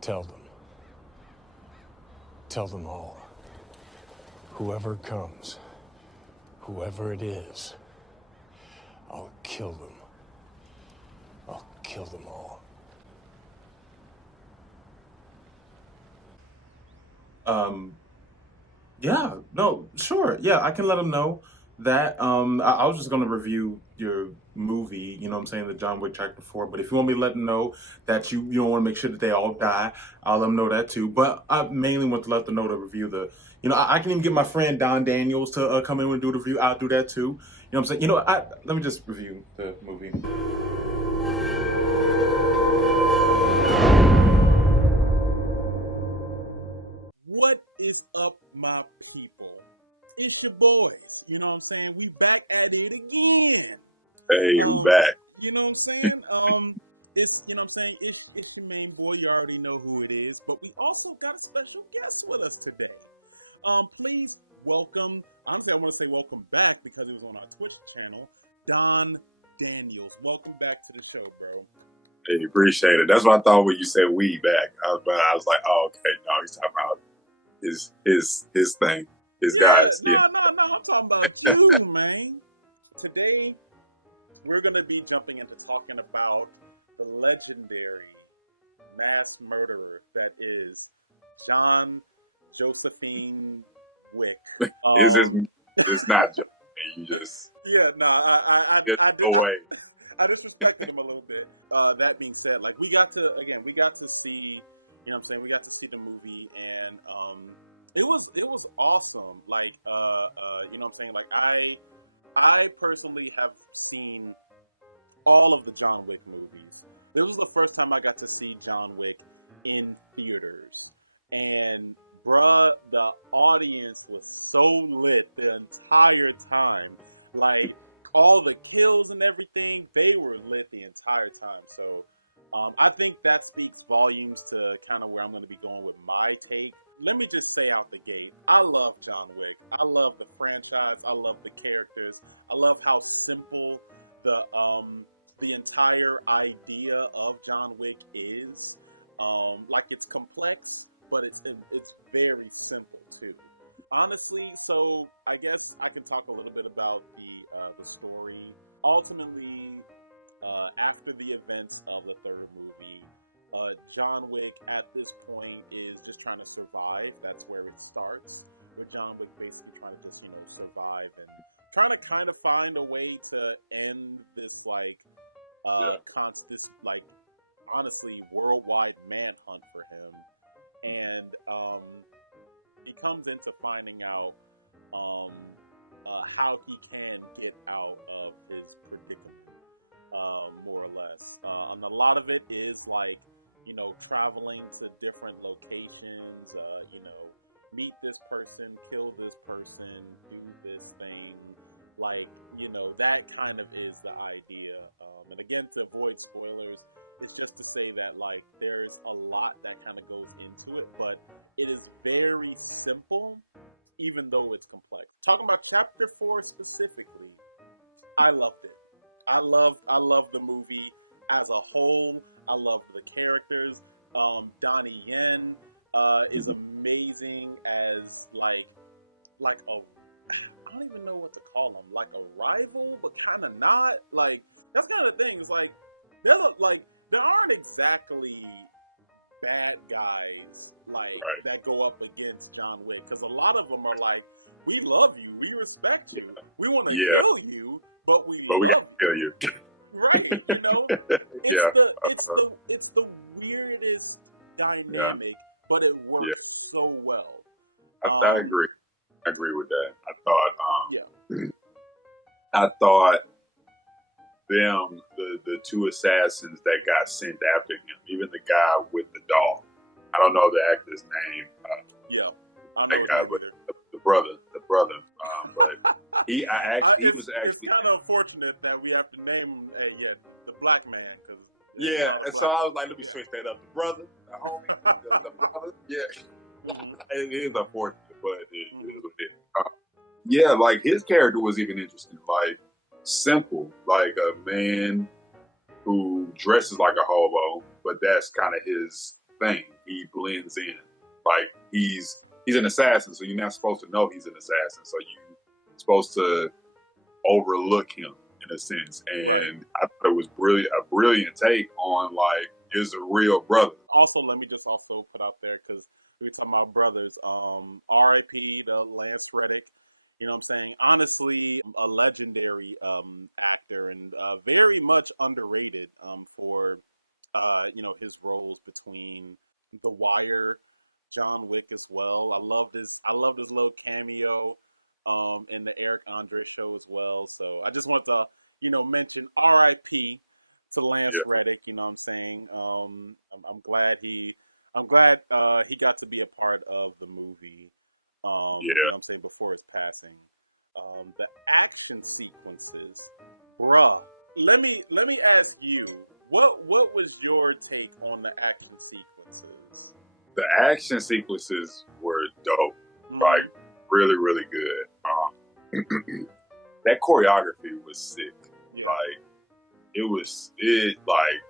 Tell them. Tell them all. Whoever comes, whoever it is, I'll kill them. I'll kill them all. Yeah, no, sure. Yeah, I can let them know that. I was just going to review your movie, you know what I'm saying, the John Wick Chapter 4. But if you want me to let them know that you don't want to make sure that they all die, I'll let them know that too. But I mainly want to let them know to review the, I can even get my friend Don Daniels to come in and do the review. I'll do that too. You know what I'm saying? Let me just review the movie. What is up, my people? It's your boys. You know what I'm saying? We back at it again. Hey, we back. You know what I'm saying? It's you know what I'm saying. It's your main boy. You already know who it is. But we also got a special guest with us today. Please welcome. Honestly, I want to say welcome back because he was on our Twitch channel. Don Daniels. Welcome back to the show, bro. Hey, appreciate it. That's what I thought when you said we back. I was like, oh, okay, no, he's talking about his thing, his guys. No, I'm talking about you, man. Today, we're going to be jumping into talking about the legendary mass murderer that is John Josephine Wick. It's not joking. You just I no way. I disrespected him a little bit. That being said, like we got to see, you know what I'm saying, we got to see the movie, and it was awesome. Like you know what I'm saying, like I personally have seen all of the John Wick movies. This was the first time I got to see John Wick in theaters, and bruh, the audience was so lit the entire time. Like all the kills and everything, they were lit the entire time. So I think that speaks volumes to kind of where I'm going to be going with my take. Let me just say out the gate, I love John Wick. I love the franchise. I love the characters. I love how simple the entire idea of John Wick is. Like it's complex, but it's very simple too. Honestly, so I guess I can talk a little bit about the story. Ultimately, after the events of the third movie, John Wick at this point is just trying to survive. That's where it starts, with John Wick basically trying to just survive and trying to kind of find a way to end this constant honestly worldwide manhunt for him, and he comes into finding out how he can get out of his predicament, more or less. And a lot of it is traveling to different locations, meet this person, kill this person, do this thing. That kind of is the idea. And again, to avoid spoilers, it's just to say that there's a lot that kind of goes into it, but it is very simple, even though it's complex. Talking about Chapter 4 specifically, I loved it. I love the movie as a whole. I love the characters. Donnie Yen is amazing as I don't even know what to call him, like a rival, but kind of not. That's kind of the thing. It's there aren't exactly bad guys that go up against John Wick, because a lot of them are like, we love you, we respect you, we want to kill you, but we got to kill you. Right? It's the weirdest dynamic, but it works so well. I agree. I agree with that. I thought them, the two assassins that got sent after him, even the guy with the dog. I don't know the actor's name. That guy, but the brother. But he was actually. It's kind of unfortunate that we have to name him. The black man. And so I was like, let me switch that up. The brother, the homie, the brother. It is unfortunate, but it is what it is. His character was even interesting. Simple, like a man who dresses like a hobo, but that's kind of his thing. He blends in. Like he's an assassin, so you're not supposed to know he's an assassin. So you're supposed to overlook him in a sense. And I thought it was a brilliant take on like, is a real brother. Also, let me just also put out there, because we were talking about brothers. R.I.P. to Lance Reddick. You know what I'm saying? Honestly, a legendary actor, and very much underrated for his roles between The Wire, John Wick as well. I loved his little cameo in the Eric Andre show as well. So I just want to mention R.I.P. to Lance Reddick. You know what I'm saying? I'm glad he got to be a part of the movie. You know what I'm saying, before his passing. The action sequences, bruh. Let me ask you, what was your take on the action sequences? The action sequences were dope, like really, really good. That choreography was sick. Like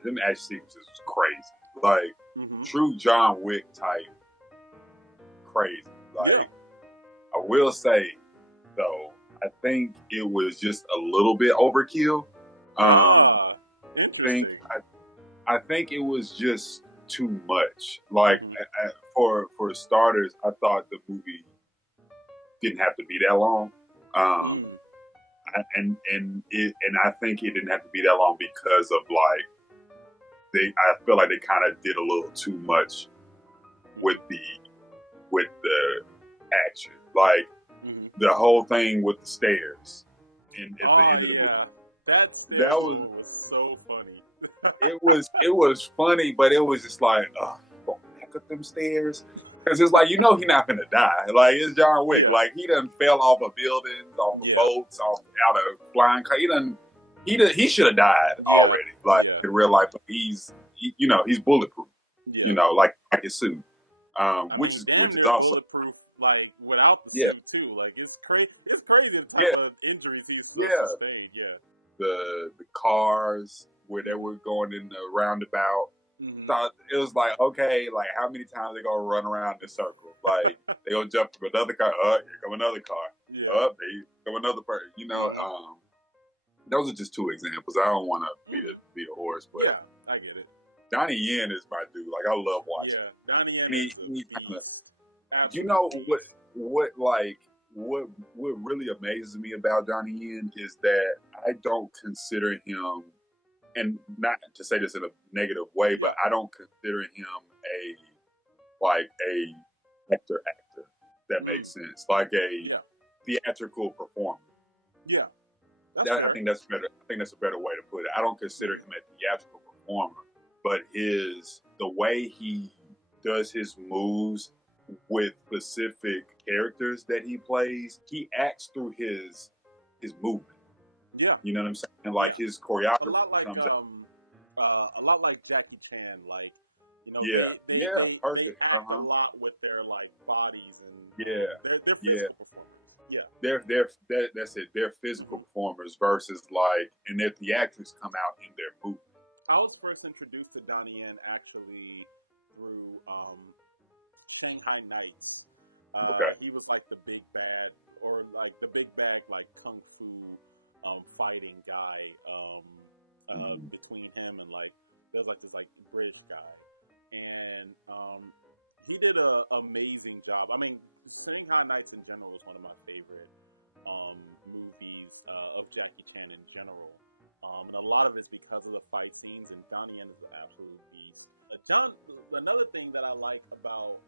them action sequences was crazy. Like true John Wick type crazy. Like I will say though, I think it was just a little bit overkill. Interesting. I think it was just too much. Like for starters, I thought the movie didn't have to be that long. And I think it didn't have to be that long because of like I feel like they kind of did a little too much with the action. Like the whole thing with the stairs at the end of the movie. That was so funny. it was funny, but it was just like, go back up them stairs. Because it's like, he's not gonna die. Like, it's John Wick. Like, he done fell off of buildings, off of boats, out of flying cars. He should have died already. Like, in real life, but he's bulletproof. Like his suit. Which is also bulletproof, like, without the suit too. Like, it's crazy the type of injuries he's sustained. The cars where they were going in the roundabout. Thought it was like, okay, like how many times they gonna run around in circles? Like they gonna jump from another car, here come another car, there come another person. Those are just two examples. I don't want to beat a horse, but I get it. Donnie Yen is my dude. Like I love watching. Yeah, Donnie Yen. He what really amazes me about Donnie Yen is that I don't consider him. And not to say this in a negative way, but I don't consider him a actor. That makes sense. Like a theatrical performer. Yeah. I think that's better. I think that's a better way to put it. I don't consider him a theatrical performer, but the way he does his moves with specific characters that he plays, he acts through his movement. Yeah. You know what I'm saying? Like his choreography comes out. A lot like Jackie Chan, like, they perfect. act a lot with their like bodies and their physical performance. That's it. They're physical performers versus and their theatrics come out in their movement. I was first introduced to Donnie Yen actually through Shanghai Nights. He was like the big bad, like kung fu fighting guy between him and there's this British guy, and he did an amazing job. I mean, Shanghai Nights in general is one of my favorite movies of Jackie Chan in general, and a lot of it's because of the fight scenes, and Donnie Yen is an absolute beast. Another thing that I like about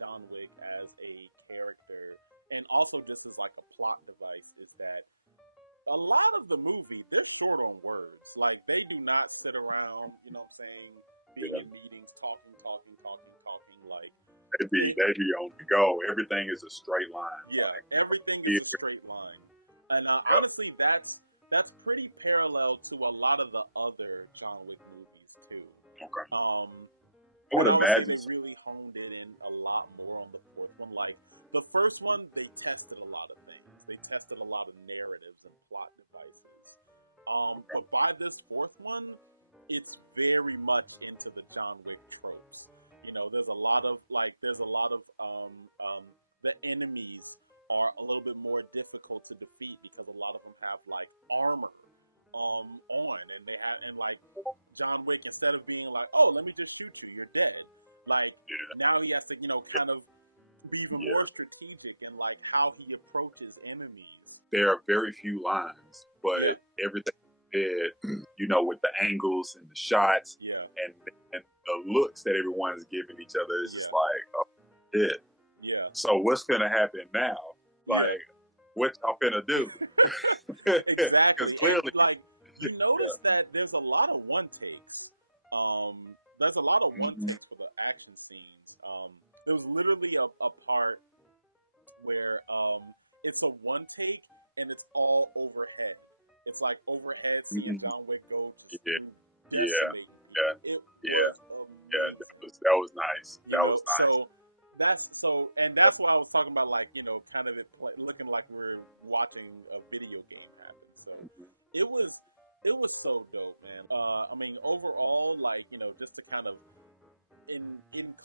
John Wick as a character, and also just as a plot device, is that a lot of the movie, they're short on words. Like, they do not sit around, you know what I'm saying, being in meetings, talking. Like, they be on the go. Everything is a straight line. Yeah, everything is a straight line. And honestly, that's pretty parallel to a lot of the other John Wick movies, too. Okay. I would imagine they really honed it in a lot more on the fourth one. Like, the first one, they tested a lot of things. They tested a lot of narratives and plot devices. But by this fourth one, it's very much into the John Wick tropes. You know, there's a lot of the enemies are a little bit more difficult to defeat because a lot of them have like armor on, and they have, and like John Wick, instead of being like, oh, let me just shoot you, you're dead. Like now he has to, you know, kind of be even more strategic in like how he approaches enemies. There are very few lines, but everything said, you know, with the angles and the shots, and the looks that everyone is giving each other is just like, oh, shit. Yeah. So what's gonna happen now? Like, what y'all finna do? Exactly. Because clearly, like, you notice that there's a lot of one takes. There's a lot of one takes for the action scenes. There was literally a part where it's a one take and it's all overhead. It's like overhead, seeing John Wick go to that was nice. That was nice. So that's what I was talking about, like, you know, kind of it looking like we're watching a video game happen. So it was so dope, man. I mean, overall, like, you know, just to kind of in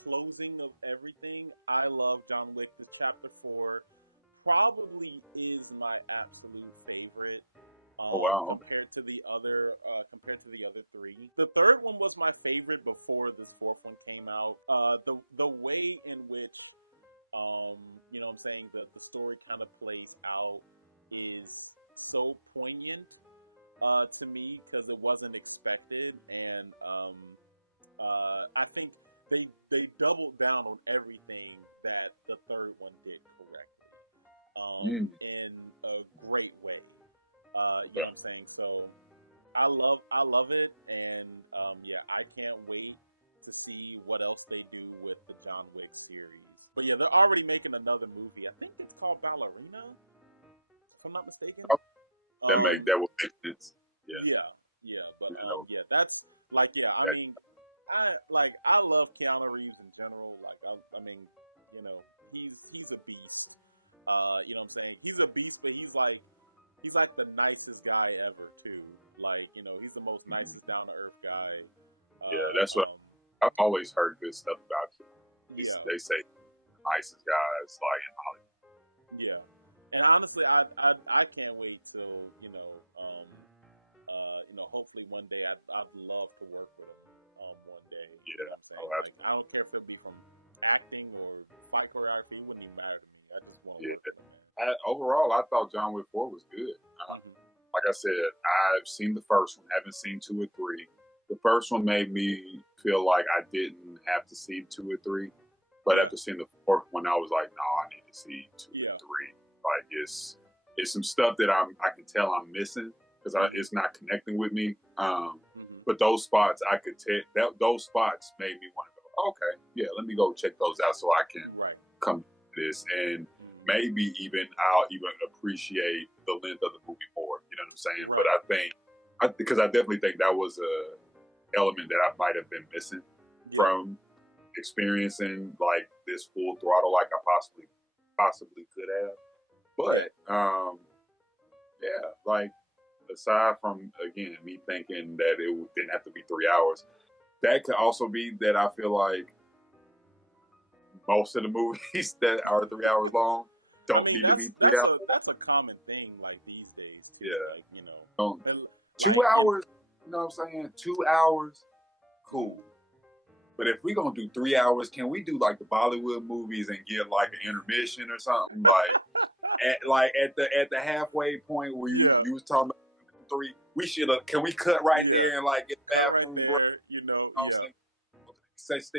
closing of everything, I love John Wick. This Chapter 4 probably is my absolute favorite. Compared to the other three. The third one was my favorite before this fourth one came out. The way in which, you know what I'm saying, the story kind of plays out is so poignant to me because it wasn't expected, and I think they doubled down on everything that the third one did correctly in a great way. You know what I'm saying? So I love it, and I can't wait to see what else they do with the John Wick series. But yeah, they're already making another movie. I think it's called Ballerina, if I'm not mistaken. That would make sense. But that's like, I mean, I love Keanu Reeves in general. Like, I mean, you know, he's a beast. You know what I'm saying? He's a beast, but he's like the nicest guy ever too. Like, you know, he's the most nicest down to earth guy. That's what I've always heard good stuff about him. They say nicest guys like in Hollywood. Yeah, and honestly, I can't wait till you know, hopefully one day I'd love to work with him. One day. Yeah, you know what I'm saying? Like, I don't care if it'll be from acting or fight choreography. It wouldn't even matter to me. I just want to work with him. Overall, I thought John Wick 4 was good. Like I said, I've seen the first one, haven't seen 2 or 3. The first one made me feel like I didn't have to see 2 or 3, but after seeing the fourth one, I was like, no, I need to see 2 and 3. Like, it's some stuff that I can tell I'm missing because it's not connecting with me. But those spots, I could tell those spots made me want to go, okay, yeah, let me go check those out so I can come to this, and maybe I'll even appreciate the length of the movie more. You know what I'm saying? Right. But I think, I definitely think that was a element that I might have been missing from experiencing like this full throttle, like I possibly could have. But like aside from again me thinking that it didn't have to be 3 hours, that could also be that I feel like most of the movies that are 3 hours long don't need to be 3 hours. That's a common thing, like these days. Too. Yeah, like, you know, 2 hours. You know what I'm saying? 2 hours, cool. But if we're gonna do 3 hours, can we do like the Bollywood movies and get like an intermission or something? Like at the halfway point where you was talking about 3, we should have. Can we cut right there and like get bathroom break? You know,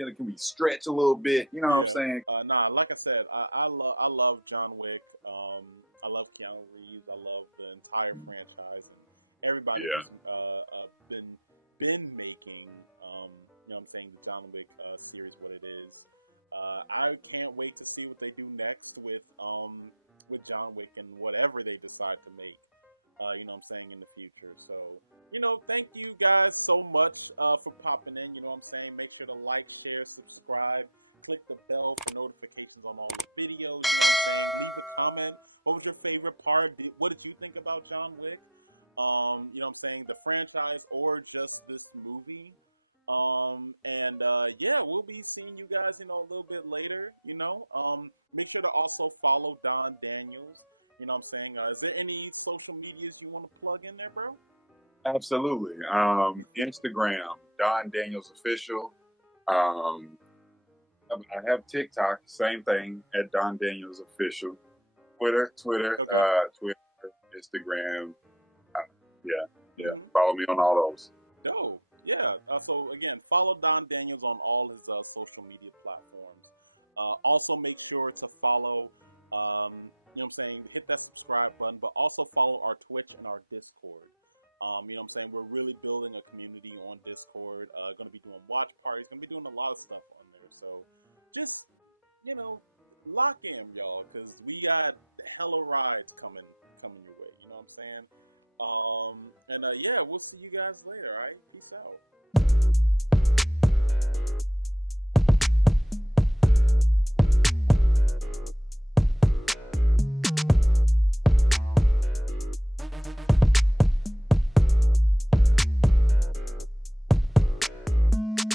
can we stretch a little bit? You know what I'm saying? Like I said, I love John Wick. I love Keanu Reeves. I love the entire franchise. Everybody been making, you know what I'm saying, the John Wick series what it is. I can't wait to see what they do next with John Wick and whatever they decide to make. You know what I'm saying, in the future. So, you know, thank you guys so much for popping in. You know what I'm saying? Make sure to like, share, subscribe, click the bell for notifications on all the videos. You know what I'm saying? Leave a comment. What was your favorite part? What did you think about John Wick? You know what I'm saying, the franchise or just this movie. Yeah, we'll be seeing you guys, you know, a little bit later, you know. Make sure to also follow Don Daniels. You know what I'm saying? Is there any social medias you want to plug in there, bro? Absolutely. Instagram, Don Daniels Official. Um, I have TikTok, same thing at Don Daniels Official. Twitter, Okay. Twitter, Instagram. Yeah. Follow me on all those. Dope. Yeah. So again, follow Don Daniels on all his social media platforms. Also, make sure to follow. You know what I'm saying? Hit that subscribe button, but also follow our Twitch and our Discord. You know what I'm saying? We're really building a community on Discord. Going to be doing watch parties. Going to be doing a lot of stuff on there. So just, you know, lock in, y'all, because we got hella rides coming your way. You know what I'm saying? Yeah, we'll see you guys later. All right, peace out.